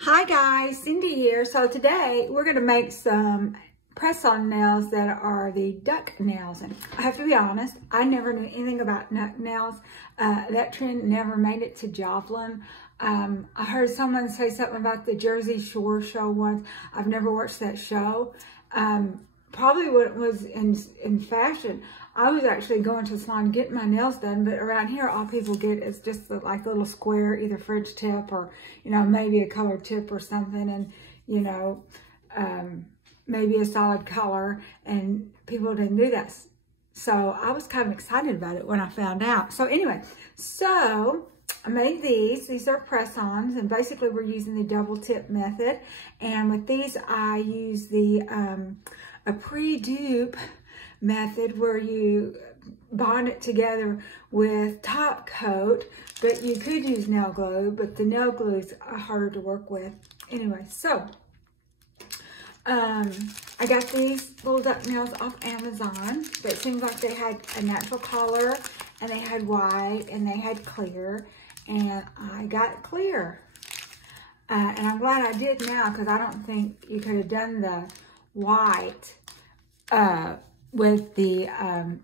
Hi guys, Cindy here. So today we're going to make some press-on nails that are the duck nails. And I have to be honest, I never knew anything about duck nails. That trend never made it to Joplin. I heard someone say something about the Jersey Shore show once. I've never watched that show. Probably when it was in fashion, I was actually going to the salon getting my nails done, but around here all people get is just like a little square, either French tip or, you know, maybe a colored tip or something, and, you know, maybe a solid color, and people didn't do that. So I was kind of excited about it when I found out. So anyway, so I made these. These are press-ons, and basically we're using the double tip method. And with these, I use the a pre-dupe method where you bond it together with top coat, but you could use nail glue, but the nail glue is harder to work with. Anyway, so I got these little duck nails off Amazon. But it seems like they had a natural color, and they had white, and they had clear, and I got clear. And I'm glad I did now, because I don't think you could have done the white with the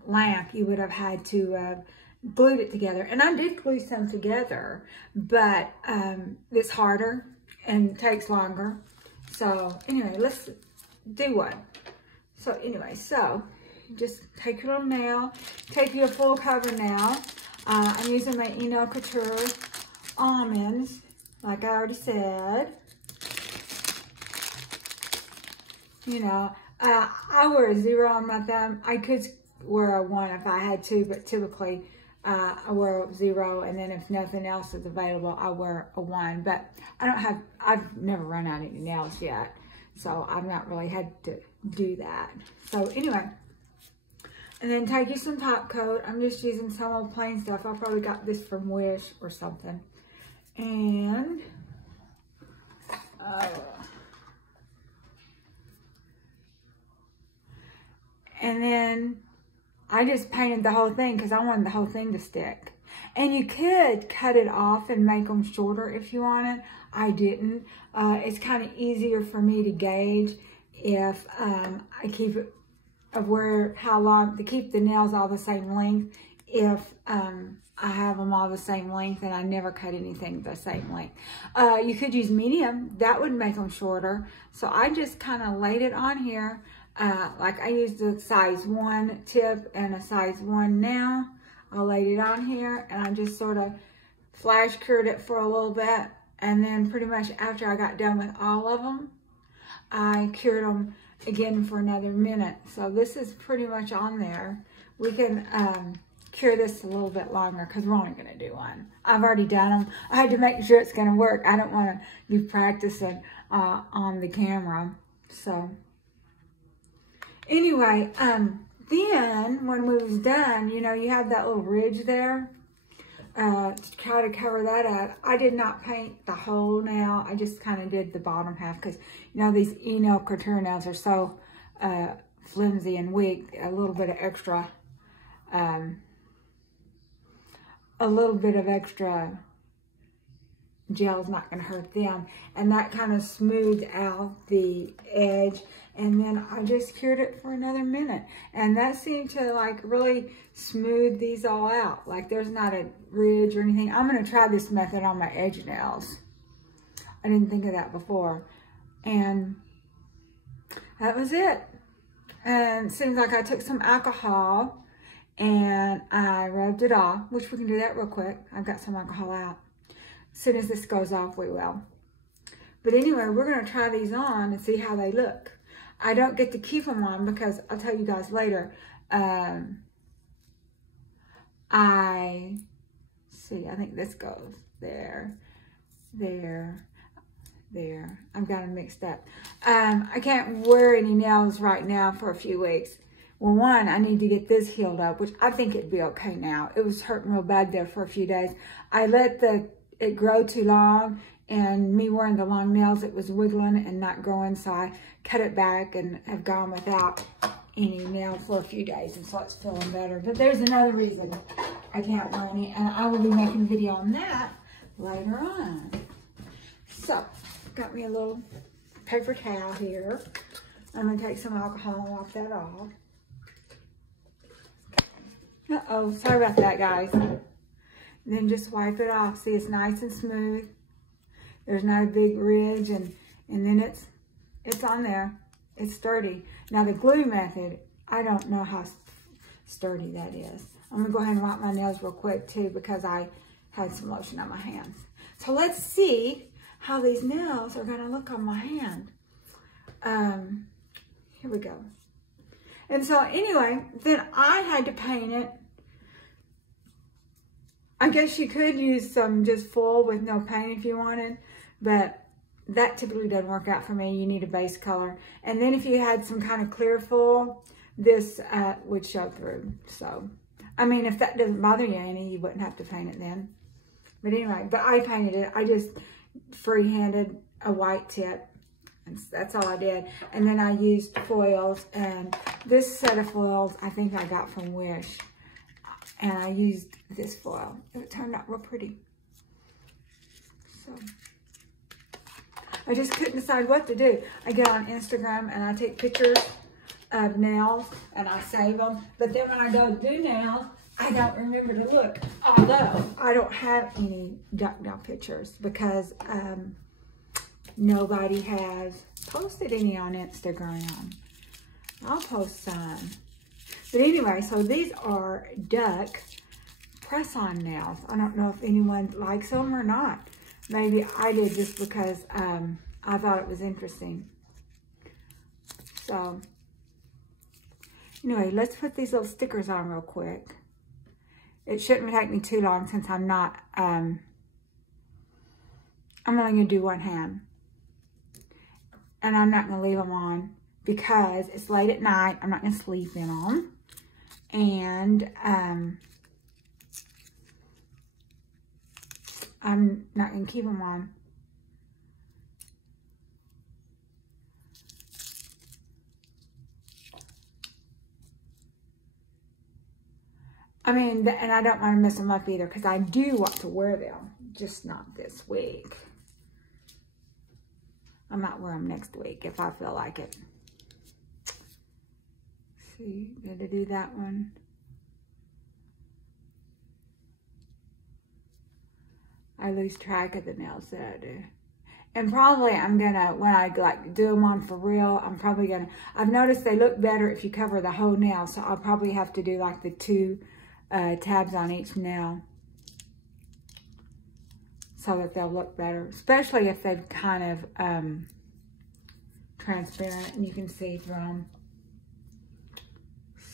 lamp. You would have had to glue it together. And I did glue some together, but it's harder and takes longer. So anyway, let's do one. So anyway, so just take your little nail, take your full cover nail. I'm using my Nail Couture almonds, like I already said. You know, I wear a 0 on my thumb. I could wear a 1 if I had to, but typically I wear a 0, and then if nothing else is available, I wear a 1. But I've never run out of any nails yet, so I've not really had to do that. So anyway, and then take you some top coat. I'm just using some old plain stuff. I probably got this from Wish or something. And then I just painted the whole thing because I wanted the whole thing to stick. And you could cut it off and make them shorter if you wanted. I didn't. It's kind of easier for me to gauge if I keep it how long to keep the nails all the same length. If I have them all the same length, and I never cut anything the same length. You could use medium. That would make them shorter. So I just kind of laid it on here. Like I used a size 1 tip and a size 1 nail. I laid it on here, and I just sort of flash cured it for a little bit. And then pretty much after I got done with all of them, I cured them again for another minute. So this is pretty much on there. We can cure this a little bit longer because we're only going to do one. I've already done them. I had to make sure it's going to work. I don't want to be practicing on the camera. So anyway, then when we was done, you know, you have that little ridge there. To try to cover that up, I did not paint the whole nail. I just kind of did the bottom half because, you know, these Nail Couture nails are so flimsy and weak. A little bit of extra gel is not going to hurt them, and that kind of smoothed out the edge. And then I just cured it for another minute, and that seemed to like really smooth these all out. Like there's not a ridge or anything. I'm going to try this method on my edge nails. I didn't think of that before. And that was it. And it seems like I took some alcohol and I rubbed it off, which we can do that real quick. I've got some alcohol out. As soon as this goes off, we will. But anyway, we're going to try these on and see how they look. I don't get to keep them on because I'll tell you guys later. I think this goes there, there, there. I've got them mixed up. I can't wear any nails right now for a few weeks. Well, one, I need to get this healed up, which I think it'd be okay now. It was hurting real bad there for a few days. I let it grow too long, and me wearing the long nails, it was wiggling and not growing, so I cut it back and have gone without any nail for a few days, and so it's feeling better. But there's another reason I can't wear any, and I will be making a video on that later on. So got me a little paper towel here. I'm going to take some alcohol and wipe that off. Uh-oh, sorry about that, guys. Then just wipe it off. See, it's nice and smooth. There's not a big ridge, and then it's on there. It's sturdy. Now, the glue method, I don't know how sturdy that is. I'm going to go ahead and wipe my nails real quick, too, because I had some lotion on my hands. So let's see how these nails are going to look on my hand. Here we go. And so anyway, then I had to paint it. I guess you could use some just full with no paint if you wanted, but that typically doesn't work out for me. You need a base color. And then if you had some kind of clear full, this would show through. So, I mean, if that doesn't bother you any, you wouldn't have to paint it then. But anyway, but I painted it. I just freehanded a white tip. And that's all I did. And then I used foils. And this set of foils, I think I got from Wish. And I used this foil. It turned out real pretty. So, I just couldn't decide what to do. I get on Instagram and I take pictures of nails and I save them. But then when I go to do nails, I don't remember to look. Although I don't have any duck nail pictures because nobody has posted any on Instagram. I'll post some. But anyway, so these are duck press-on nails. I don't know if anyone likes them or not. Maybe I did just because I thought it was interesting. So, anyway, let's put these little stickers on real quick. It shouldn't take me too long since I'm not, I'm only going to do one hand. And I'm not going to leave them on because it's late at night. I'm not going to sleep in them. And I'm not going to keep them on. I mean, and I don't want to mess them up either because I do want to wear them, just not this week. I might wear them next week if I feel like it. See, got to do that one. I lose track of the nails that I do. And probably I'm gonna, when I like do them on for real, I'm probably gonna, I've noticed they look better if you cover the whole nail. So I'll probably have to do like the 2 tabs on each nail so that they'll look better, especially if they've kind of transparent and you can see through them.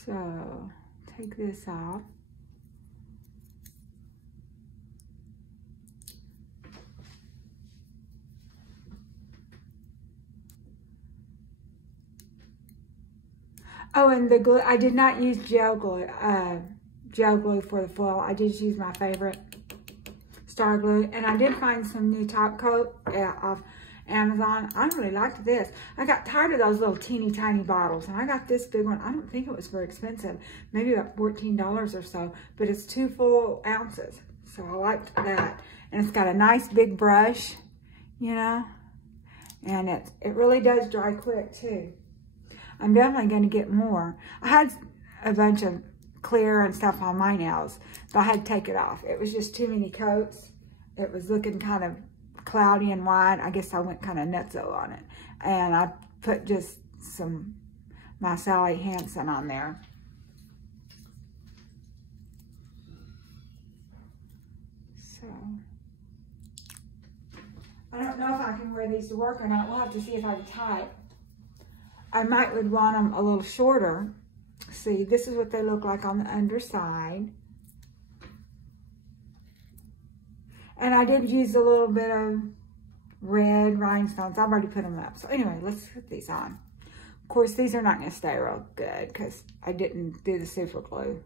So take this off. Oh, and the glue, I did not use gel glue for the foil. I did use my favorite Star Glue, and I did find some new top coat off Amazon. I really liked this. I got tired of those little teeny tiny bottles, and I got this big one. I don't think it was very expensive, maybe about $14 or so, but it's 2 full ounces, so I liked that. And it's got a nice big brush, you know, and it really does dry quick too. I'm definitely going to get more. I had a bunch of clear and stuff on my nails, but I had to take it off. It was just too many coats. It was looking kind of cloudy and white. I guess I went kind of nutso on it. And I put just some my Sally Hansen on there. So, I don't know if I can wear these to work or not. We'll have to see if I can type. I might would want them a little shorter. See, this is what they look like on the underside. And I did use a little bit of red rhinestones. I've already put them up. So anyway, let's put these on. Of course, these are not going to stay real good because I didn't do the super glue.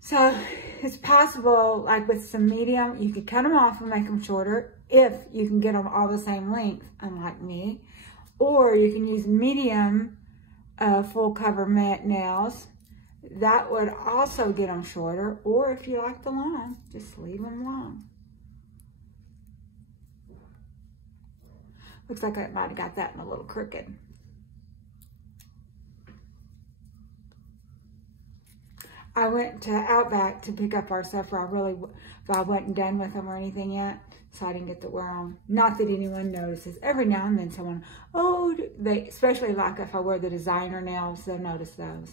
So it's possible, like with some medium, you could cut them off and make them shorter if you can get them all the same length, unlike me. Or you can use medium full cover matte nails that would also get them shorter. Or if you like the long, just leave them long. Looks like I might have got that one a little crooked. I went to Outback to pick up our stuff where I wasn't done with them or anything yet, so I didn't get to wear them. Not that anyone notices. Every now and then someone, oh, especially like if I wear the designer nails, they'll notice those.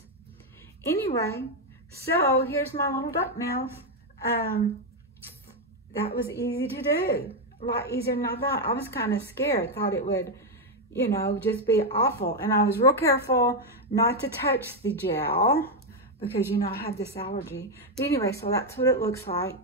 Anyway, so here's my little duck nails. That was easy to do. A lot easier than I thought. I was kind of scared. Thought it would, you know, just be awful. And I was real careful not to touch the gel because, you know, I have this allergy. But anyway, so that's what it looks like.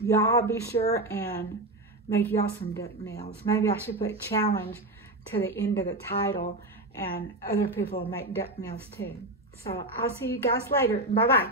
Y'all be sure and make y'all some duck nails. Maybe I should put challenge to the end of the title, and other people will make duck nails too. So I'll see you guys later. Bye-bye.